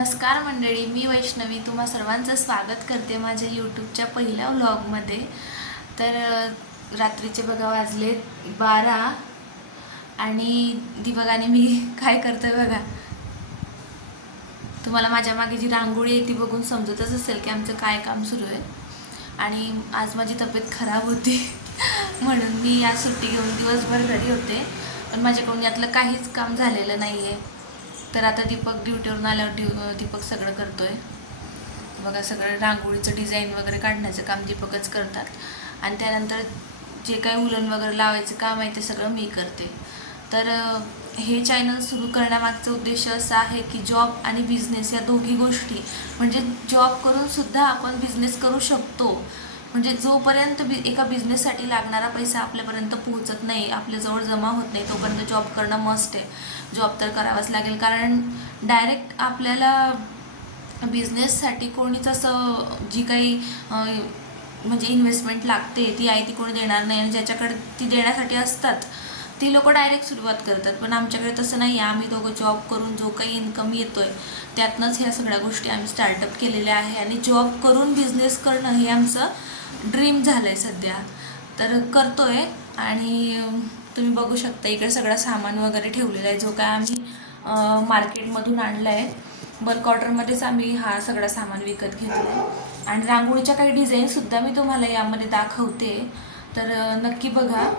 नमस्कार मंडळी, मी वैष्णवी तुम्हा सर्वांचं स्वागत करते माझ्या यूट्यूबच्या पहिल्या व्लॉगमध्ये. तर रात्रीचे बघा वाजले 12 आणि बघाने मी काय करते बघा. तुम्हाला माझ्या मागे जी रांगोळी आहे ती बघून समजतच असेल की आमचं काय काम सुरू आहे. आणि आज माझी तब्येत खराब होती म्हणून मी आज सुट्टी घेऊन दिवसभर घरी होते, पण माझ्याकडून यातलं काहीच काम झालेलं नाही आहे. तर आता दीपक ड्युटीवरून आल्यावर दीपक सगळं करतोय बघा. सगळं रांगोळीचं डिझाईन वगैरे काढण्याचं काम दीपकच करतात आणि त्यानंतर जे काही उलन वगैरे लावायचं काम आहे ते सगळं मी करते. तर हे चॅनल सुरू करण्यामागचा उद्देश असा आहे की जॉब आणि बिझनेस या दोघी गोष्टी, म्हणजे जॉब करूनसुद्धा आपण बिझनेस करू शकतो. म्हणजे जोपर्यंत एका बिझनेससाठी लागणारा पैसा आपल्यापर्यंत पोहोचत नाही, आपल्याजवळ जमा होत नाही, तोपर्यंत जॉब करणं मस्ट आहे. जॉब तर करावाच लागेल, कारण डायरेक्ट आपल्याला बिझनेससाठी कोणीच असं जी काही म्हणजे इन्व्हेस्टमेंट लागते ती आहे ती कोणी देणार नाही. आणि ज्याच्याकडे ती देण्यासाठी असतात ती लोक डायरेक्ट सुरुवात करतात, पण आमच्याकडे तसं नाही आहे. आम्ही दोघं जॉब करून जो काही इन्कम येतो आहे त्यातनंच ह्या सगळ्या गोष्टी आम्ही स्टार्टअप केलेल्या आहे. आणि जॉब करून बिझनेस करणं हे आमचं ड्रीम झालं आहे सध्या, तर करतो आहे. आणि तुम्ही बघू शकता इकडे सगळं सामान वगैरे ठेवलेलं आहे, जो काय आम्ही मार्केटमधून आणलं आहे. बल्क ऑर्डरमध्येच आम्ही हा सगळं सामान विकत घेतलं आहे. आणि रांगोळीच्या काही डिझाईनसुद्धा मी तुम्हाला यामध्ये दाखवते, तर नक्की बघा.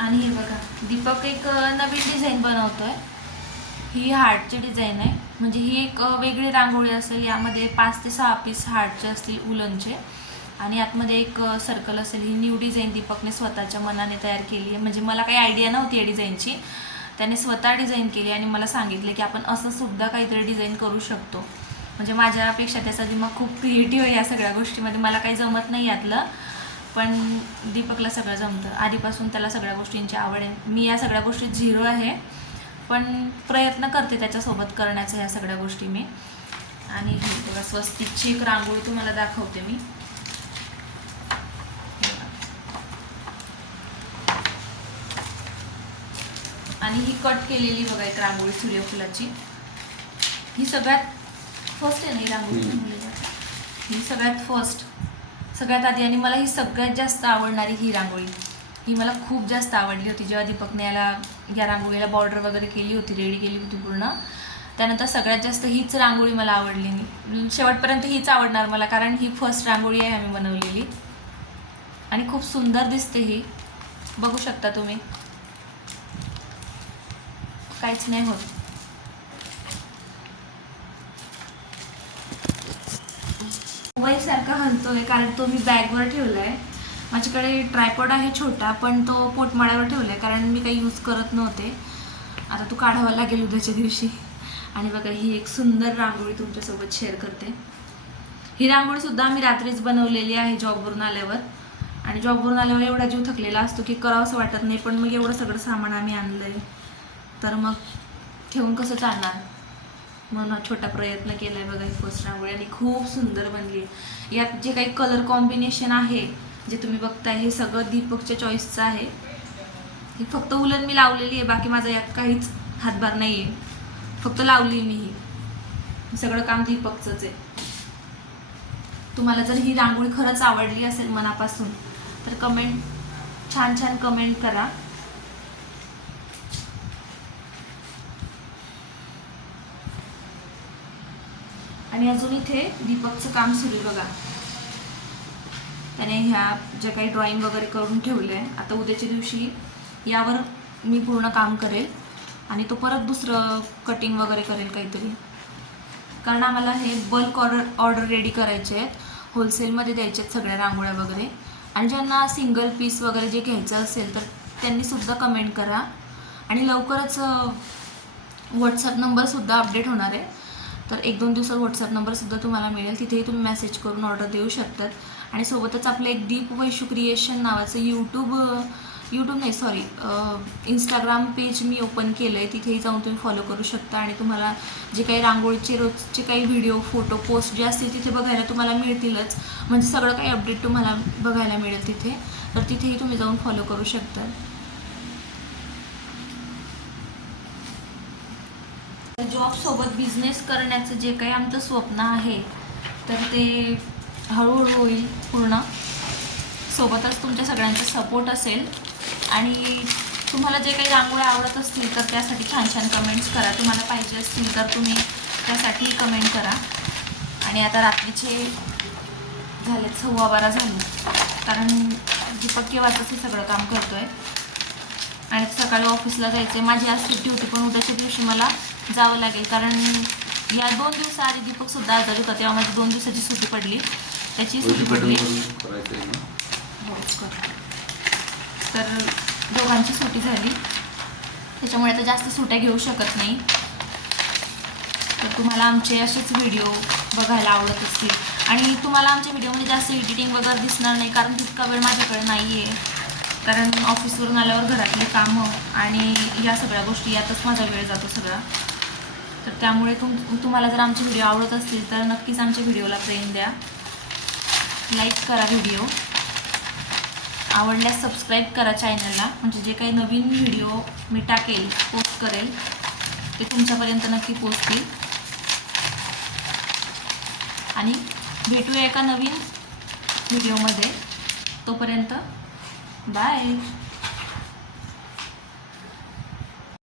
आणि हे बघा, दीपक एक नवीन डिझाईन बनवतोय. ही हार्टची डिझाईन आहे, म्हणजे ही एक वेगळी रांगोळी असेल. यामध्ये 5 ते 6 पीस हार्टचे असतील उलनचे, आणि आतमध्ये एक सर्कल असेल. ही न्यू डिझाईन दीपकने स्वतःच्या मनाने तयार केली आहे. म्हणजे मला काही आयडिया नव्हती या डिझाईनची, त्याने स्वतः डिझाईन केली आणि मला सांगितले की आपण असं सुद्धा काहीतरी डिझाईन करू शकतो. म्हणजे माझ्यापेक्षा त्याचा दिमाग खूप क्रिएटिव्ह आहे या सगळ्या गोष्टीमध्ये. मला काही जमत नाही यातलं, पण दीपकला सगळं जमतं. आधीपासून त्याला सगळ्या गोष्टींची आवड आहे. मी या सगळ्या गोष्टीत झिरो आहे, पण प्रयत्न करते त्याच्यासोबत करण्याचा ह्या सगळ्या गोष्टी मी. आणि हे बघा, स्वस्तिकची एक रांगोळी तुम्हाला दाखवते मी. आणि ही कट केलेली बघा एक रांगोळी सूर्यफुलाची. ही सगळ्यात फर्स्ट आहे ना ही रांगोळी, ही सगळ्यात आधी. आणि मला ही सगळ्यात जास्त आवडणारी ही रांगोळी, ही मला खूप जास्त आवडली होती. जेव्हा दीपकने या रांगोळीला बॉर्डर वगैरे केली होती, रेडी केली होती पूर्ण, त्यानंतर सगळ्यात जास्त हीच रांगोळी मला आवडली. शेवटपर्यंत हीच आवडणार मला, कारण ही फर्स्ट रांगोळी आहे आम्ही बनवलेली. आणि खूप सुंदर दिसते ही, बघू शकता तुम्ही. काहीच नाही होत. मोबाईल सारखा हलतोय कारण तो मी बॅगवर ठेवला आहे. माझ्याकडे ट्रायपॉड आहे छोटा, पण तो पोटमाळ्यावर ठेवला आहे कारण मी काही यूज करत नव्हते. आता तो काढावा लागेल उद्याच्या दिवशी. आणि बघा, ही एक सुंदर रांगोळी तुमच्यासोबत शेअर करते. ही रांगोळीसुद्धा आम्ही रात्रीच बनवलेली आहे जॉबवरून आल्यावर. आणि जॉबवरून आल्यावर एवढा जीव थकलेला असतो की करावंसं वाटत नाही, पण मग एवढं सगळं सामान आम्ही आणलं आहे, तर मग ठेवून कसं चालणार, म्हणून छोटा प्रयत्न केला आहे. बघा, ही फर्स्ट रांगोळी आणि खूप सुंदर बनली आहे. यात जे काही कलर कॉम्बिनेशन आहे जे तुम्ही बघताय हे सगळं दीपकच्या चॉईसचं आहे. ही फक्त उलन मी लावलेली आहे, बाकी माझा यात काहीच हातभार नाही आहे, फक्त लावली मी. ही सगळं काम दीपकचंच आहे. तुम्हाला जर ही रांगोळी खरंच आवडली असेल मनापासून तर कमेंट, छान छान कमेंट करा. आणि अजून इथे दीपकचं काम सुरू आहे बघा. त्याने ह्या ज्या काही ड्रॉइंग वगैरे करून ठेवले आहे, आता उद्याच्या दिवशी यावर मी पूर्ण काम करेल आणि तो परत दुसरं कटिंग वगैरे करेल काहीतरी. कारण आम्हाला हे बल्क ऑर्डर रेडी करायचे आहेत, होलसेलमध्ये द्यायचे आहेत सगळ्या रांगोळ्या वगैरे. आणि ज्यांना सिंगल पीस वगैरे जे घ्यायचं असेल तर त्यांनीसुद्धा कमेंट करा. आणि लवकरच व्हॉट्सअप नंबरसुद्धा अपडेट होणार आहे, तर 1-2 दिवसात व्हॉट्सअप नंबरसुद्धा तुम्हाला मिळेल, तिथेही तुम्ही मेसेज करून ऑर्डर देऊ शकतात. आणि सोबतच आपलं एक दीप वैशू क्रिएशन नावाचं इंस्टाग्राम पेज मी ओपन केलं आहे, तिथेही जाऊन तुम्ही फॉलो करू शकता. आणि तुम्हाला जे काही रांगोळीचे रोजचे काही व्हिडिओ, फोटो, पोस्ट जे असतील तिथे बघायला तुम्हाला मिळतीलच. म्हणजे सगळं काही अपडेट तुम्हाला बघायला मिळेल तिथे, तर तिथेही तुम्ही जाऊन फॉलो करू शकता. जॉबसोबत बिझनेस करण्याचं जे काही आमचं स्वप्न आहे तर ते हळूहळू होईल पूर्ण. सोबतच तुमच्या सगळ्यांचा सपोर्ट असेल. आणि तुम्हाला जे काही रांगोळ्या आवडत असतील तर त्यासाठी छान छान कमेंट्स करा. तुम्हाला पाहिजे असतील तर तुम्ही त्यासाठी कमेंट करा. आणि आता रात्रीचे झाले 12:15 झाले, कारण दीपक केव्हाच हे सगळं काम करतो आहे. आणि सकाळी ऑफिसला जायचं आहे. माझी आज सुट्टी होती, पण उद्याच्या दिवशी मला जावं लागेल, कारण या 2 दिवसाआधी दीपकसुद्धा आजारी होता, तेव्हा माझी 2 दिवसाची सुट्टी पडली, त्याची सुट्टी पडली. हो, तर दोघांची सुट्टी झाली, त्याच्यामुळे आता जास्त सुट्ट्या घेऊ शकत नाही. तर तुम्हाला आमचे असेच व्हिडिओ बघायला आवडत असतील आणि तुम्हाला आमच्या व्हिडिओमध्ये जास्त एडिटिंग वगैरे दिसणार नाही, कारण तितका वेळ माझ्याकडे नाही आहे. कारण ऑफिसवरून आल्यावर घरातली कामं आणि या सगळ्या गोष्टी यातच माझा वेळ जातो सगळा. तर त्यामुळे तुम्हाला जर आमचे व्हिडिओ आवडत असतील तर नक्कीच आमच्या व्हिडिओला प्रेम द्या, लाईक करा व्हिडिओ, आवडल्यास सबस्क्राईब करा चॅनलला, म्हणजे जे काही नवीन व्हिडिओ मी टाकेल, पोस्ट करेल, ते तुमच्यापर्यंत नक्की पोचतील. आणि भेटूया एका नवीन व्हिडिओमध्ये. तोपर्यंत बाय.